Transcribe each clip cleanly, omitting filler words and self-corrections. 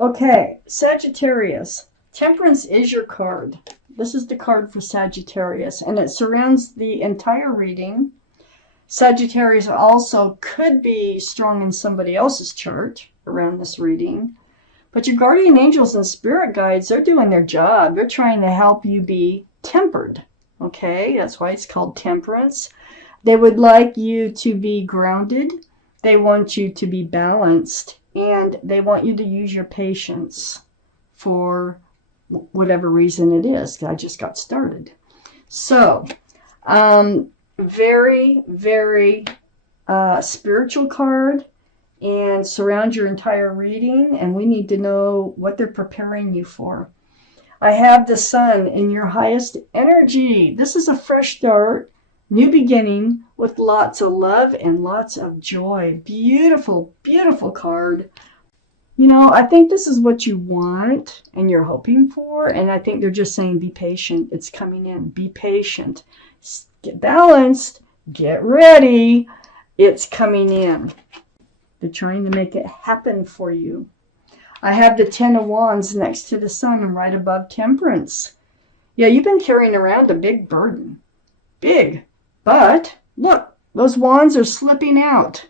Okay, Sagittarius. Temperance is your card. This is the card for Sagittarius, and it surrounds the entire reading. Sagittarius also could be strong in somebody else's chart around this reading. But your guardian angels and spirit guides, they're doing their job. They're trying to help you be tempered. Okay, that's why it's called temperance. They would like you to be grounded. They want you to be balanced. And they want you to use your patience for whatever reason it is. I just got started. So, very, very spiritual card, and surround your entire reading, and we need to know what they're preparing you for. I have the sun in your highest energy. This is a fresh start, new beginning with lots of love and lots of joy. Beautiful, beautiful card. You know, I think this is what you want and you're hoping for, and I think they're just saying be patient. It's coming in. Be patient. Get balanced. Get ready. It's coming in. They're trying to make it happen for you. I have the Ten of Wands next to the sun and right above Temperance. Yeah, you've been carrying around a big burden. Big. But, look, those wands are slipping out.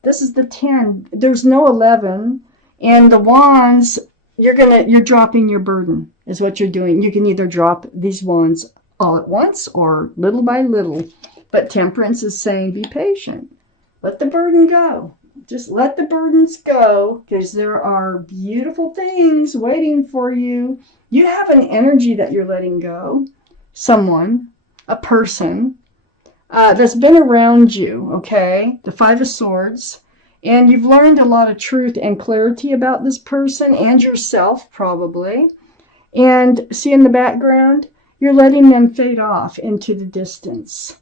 This is the 10. There's no 11. And the wands, you're dropping your burden, is what you're doing. You can either drop these wands all at once or little by little. But Temperance is saying be patient. Let the burden go. Just let the burdens go, because there are beautiful things waiting for you. You have an energy that you're letting go. Someone, a person, that's been around you, okay? The Five of Swords. And you've learned a lot of truth and clarity about this person and yourself, probably. And see in the background, you're letting them fade off into the distance.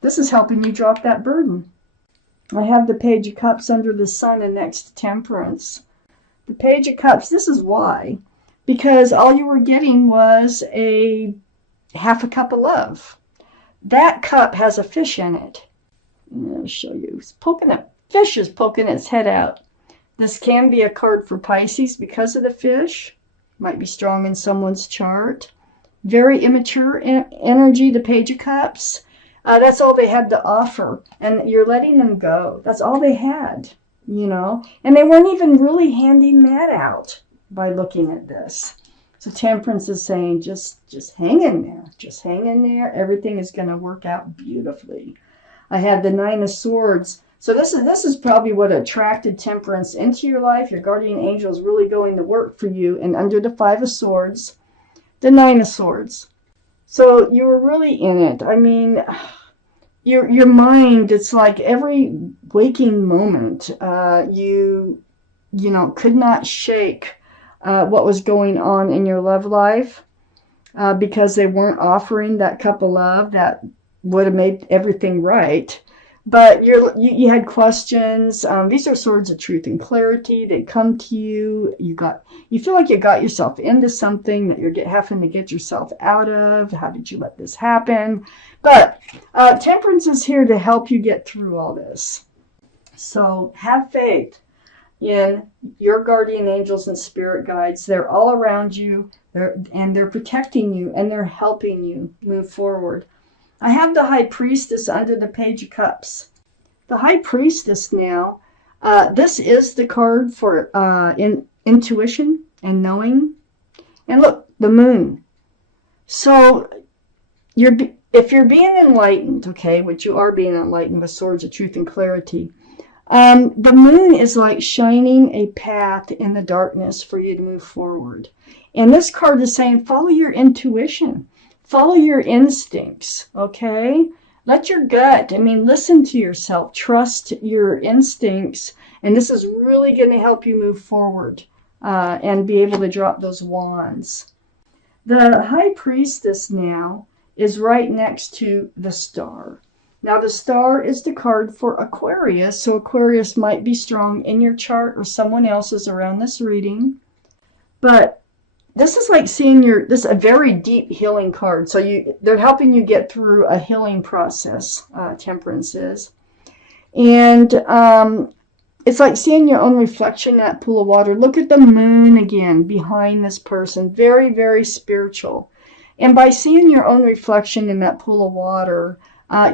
This is helping you drop that burden. I have the Page of Cups under the sun and next to Temperance. The Page of Cups, this is why. Because all you were getting was a half a cup of love. That cup has a fish in it. I'll show you. Fish is poking its head out. This can be a card for Pisces because of the fish. Might be strong in someone's chart. Very immature energy, the Page of Cups. That's all they had to offer, and you're letting them go. That's all they had, you know. And they weren't even really handing that out by looking at this. So Temperance is saying, just hang in there. Just hang in there. Everything is going to work out beautifully. I have the Nine of Swords. So this is probably what attracted Temperance into your life. Your guardian angel is really going to work for you. And under the Five of Swords, the Nine of Swords. So you were really in it. I mean, your mind, it's like every waking moment, you could not shake what was going on in your love life because they weren't offering that cup of love that would have made everything right. But you had questions. These are swords of truth and clarity. They come to you. You feel like you got yourself into something that you're having to get yourself out of. How did you let this happen? But Temperance is here to help you get through all this. So have faith in your guardian angels and spirit guides. They're all around you, and they're protecting you, and they're helping you move forward. I have the High Priestess under the Page of Cups. The High Priestess now, this is the card for intuition and knowing. And look, the Moon. So if you're being enlightened, okay, which you are being enlightened with swords of truth and clarity, the Moon is like shining a path in the darkness for you to move forward. And this card is saying follow your intuition. Follow your instincts, okay? Let your gut, listen to yourself. Trust your instincts. And this is really going to help you move forward and be able to drop those wands. The High Priestess now is right next to the Star. Now, the Star is the card for Aquarius. So Aquarius might be strong in your chart or someone else's around this reading. But this is like seeing this is a very deep healing card. So they're helping you get through a healing process, Temperance is. And it's like seeing your own reflection in that pool of water. Look at the moon again behind this person. Very, very spiritual. And by seeing your own reflection in that pool of water,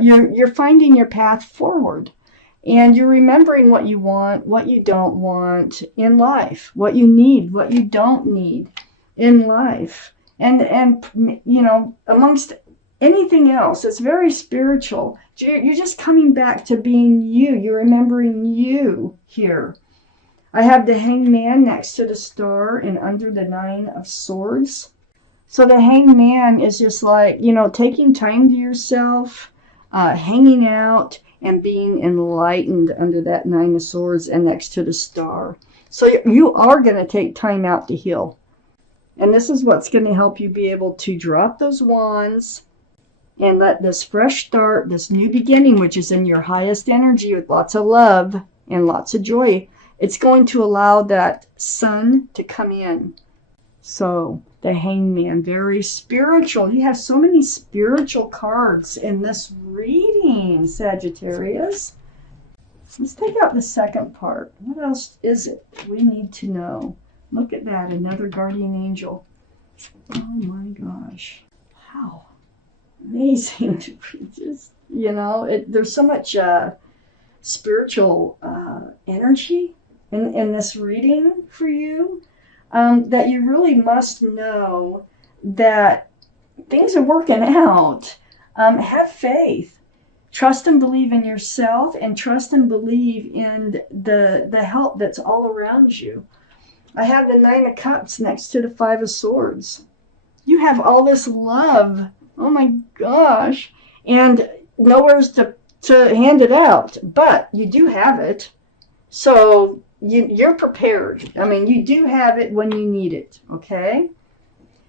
you're finding your path forward. And you're remembering what you want, what you don't want in life, what you need, what you don't need in life. And you know, amongst anything else, it's very spiritual. You're just coming back to being you. You're remembering you here. I have the Hangman next to the Star and under the Nine of Swords. So the Hangman is just like, you know, taking time to yourself, hanging out, and being enlightened under that Nine of Swords and next to the Star. So you are going to take time out to heal. And this is what's going to help you be able to drop those wands and let this fresh start, this new beginning, which is in your highest energy with lots of love and lots of joy, it's going to allow that sun to come in. So the Hangman, very spiritual. You have so many spiritual cards in this reading, Sagittarius. Let's take out the second part. What else is it we need to know? Look at that, another guardian angel. Oh my gosh. Wow. Amazing. Just, you know, there's so much spiritual energy in this reading for you. That you really must know that things are working out. Have faith. Trust and believe in yourself, and trust and believe in the help that's all around you. I have the Nine of Cups next to the Five of Swords. You have all this love. Oh my gosh. And nowhere's to hand it out. But you do have it. So you're prepared. I mean, you do have it when you need it, okay?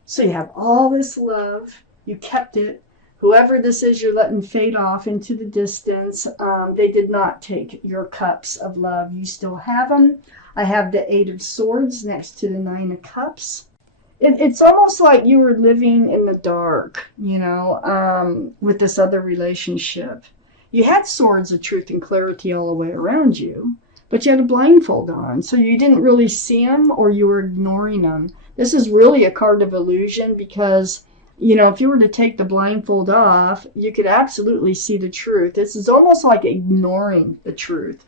So you have all this love. You kept it. Whoever this is you're letting fade off into the distance, they did not take your cups of love. You still have them. I have the Eight of Swords next to the Nine of Cups. It's almost like you were living in the dark, you know, with this other relationship. You had swords of truth and clarity all the way around you. But you had a blindfold on, so you didn't really see them, or you were ignoring them. This is really a card of illusion because, you know, if you were to take the blindfold off, you could absolutely see the truth. This is almost like ignoring the truth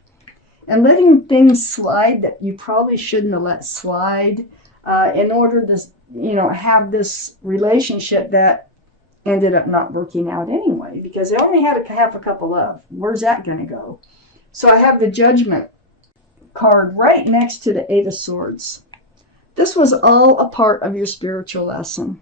and letting things slide that you probably shouldn't have let slide in order to, you know, have this relationship that ended up not working out anyway because they only had half a cup of love. Where's that going to go? So I have the Judgment card right next to the Eight of Swords. This was all a part of your spiritual lesson.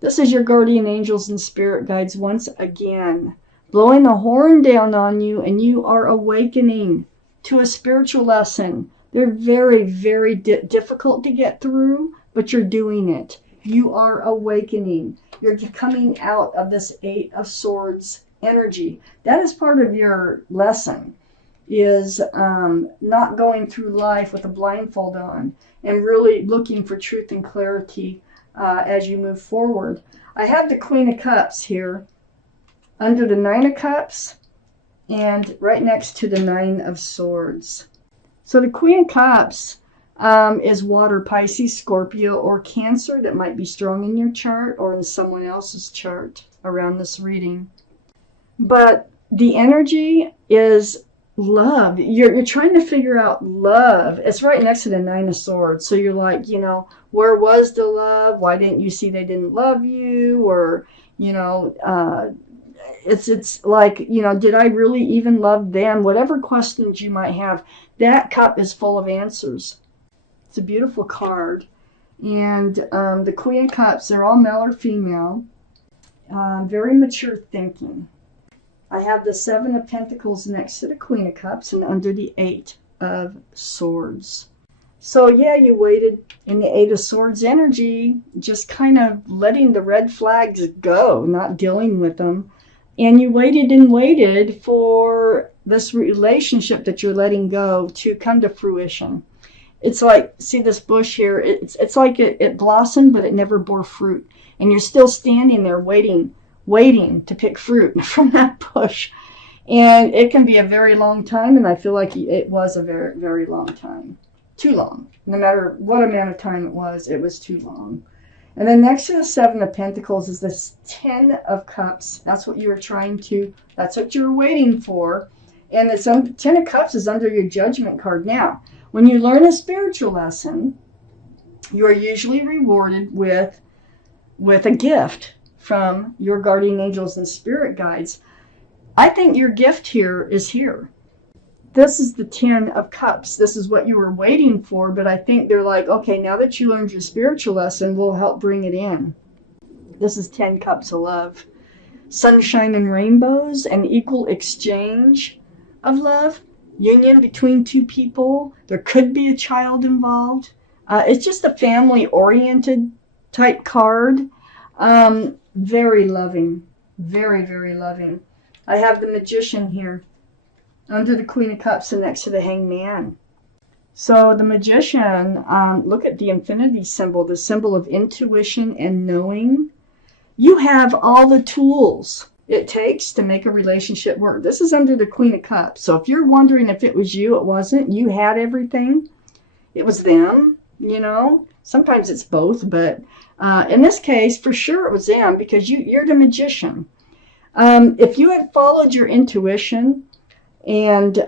This is your guardian angels and spirit guides once again, blowing the horn down on you, and you are awakening to a spiritual lesson. They're very, very difficult to get through, but you're doing it. You are awakening. You're coming out of this Eight of Swords energy. That is part of your lesson, is not going through life with a blindfold on and really looking for truth and clarity as you move forward. I have the Queen of Cups here under the Nine of Cups and right next to the Nine of Swords. So the Queen of Cups is water, Pisces, Scorpio, or Cancer. That might be strong in your chart or in someone else's chart around this reading. But the energy is love. You're trying to figure out love. It's right next to the Nine of Swords. So you're like, you know, where was the love? Why didn't you see they didn't love you? Or, you know, it's like, you know, did I really even love them? Whatever questions you might have, that cup is full of answers. It's a beautiful card. And the Queen of Cups, they're all male or female. Very mature thinking. I have the Seven of Pentacles next to the Queen of Cups and under the Eight of Swords. So yeah, you waited in the Eight of Swords energy, just kind of letting the red flags go, not dealing with them. And you waited and waited for this relationship that you're letting go to come to fruition. It's like, see this bush here, it's like it blossomed, but it never bore fruit. And you're still standing there waiting to pick fruit from that bush. And it can be a very long time, and I feel like it was a very, very long time. Too long. No matter what amount of time it was too long. And then next to the Seven of Pentacles is this Ten of Cups. That's what that's what you're waiting for. And the Ten of Cups is under your Judgment card. Now, when you learn a spiritual lesson, you are usually rewarded with a gift from your guardian angels and spirit guides. I think your gift here is here. This is the Ten of Cups. This is what you were waiting for, but I think they're like, okay, now that you learned your spiritual lesson, we'll help bring it in. This is 10 cups of love. Sunshine and rainbows, an equal exchange of love, union between two people. There could be a child involved. It's just a family-oriented type card. Very loving. Very, very loving. I have the Magician here under the Queen of Cups and next to the Hangman. So the Magician, look at the infinity symbol, the symbol of intuition and knowing. You have all the tools it takes to make a relationship work. This is under the Queen of Cups. So if you're wondering if it was you, it wasn't. You had everything. It was them, you know. Sometimes it's both, but in this case, for sure it was them because you're the Magician. If you had followed your intuition and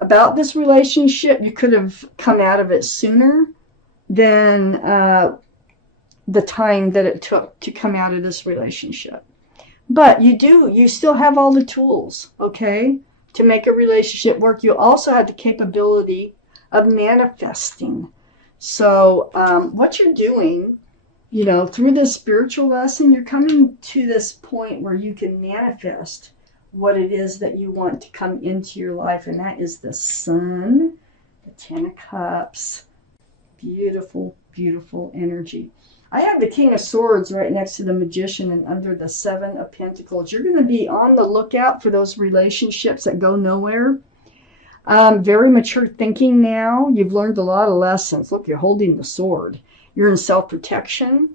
about this relationship, you could have come out of it sooner than the time that it took to come out of this relationship. But you still have all the tools, okay, to make a relationship work. You also have the capability of manifesting. So what you're doing, you know, through this spiritual lesson, you're coming to this point where you can manifest what it is that you want to come into your life. And that is the Sun, the Ten of Cups. Beautiful, beautiful energy. I have the King of Swords right next to the Magician and under the Seven of Pentacles. You're going to be on the lookout for those relationships that go nowhere. Very mature thinking now. You've learned a lot of lessons. Look, you're holding the sword. You're in self-protection.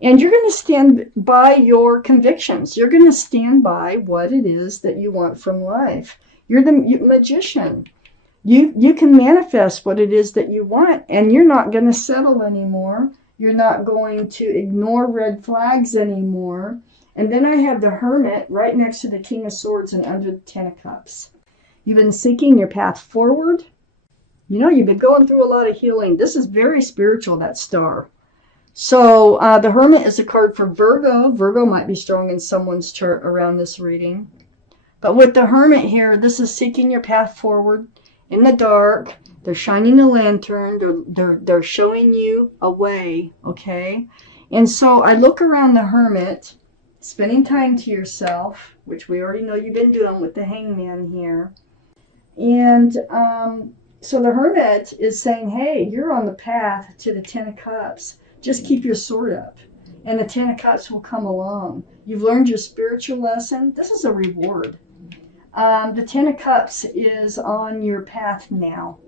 And you're going to stand by your convictions. You're going to stand by what it is that you want from life. You're the Magician. You can manifest what it is that you want, and you're not going to settle anymore. You're not going to ignore red flags anymore. And then I have the Hermit right next to the King of Swords and under the Ten of Cups. You've been seeking your path forward. You know, you've been going through a lot of healing. This is very spiritual, that star. So the Hermit is a card for Virgo. Virgo might be strong in someone's chart around this reading. But with the Hermit here, this is seeking your path forward in the dark. They're shining a lantern. They're showing you a way, okay? And so I look around the Hermit, spending time to yourself, which we already know you've been doing with the Hangman here. And so the Hermit is saying, hey, you're on the path to the Ten of Cups. Just keep your sword up, and the Ten of Cups will come along. You've learned your spiritual lesson. This is a reward. The Ten of Cups is on your path now.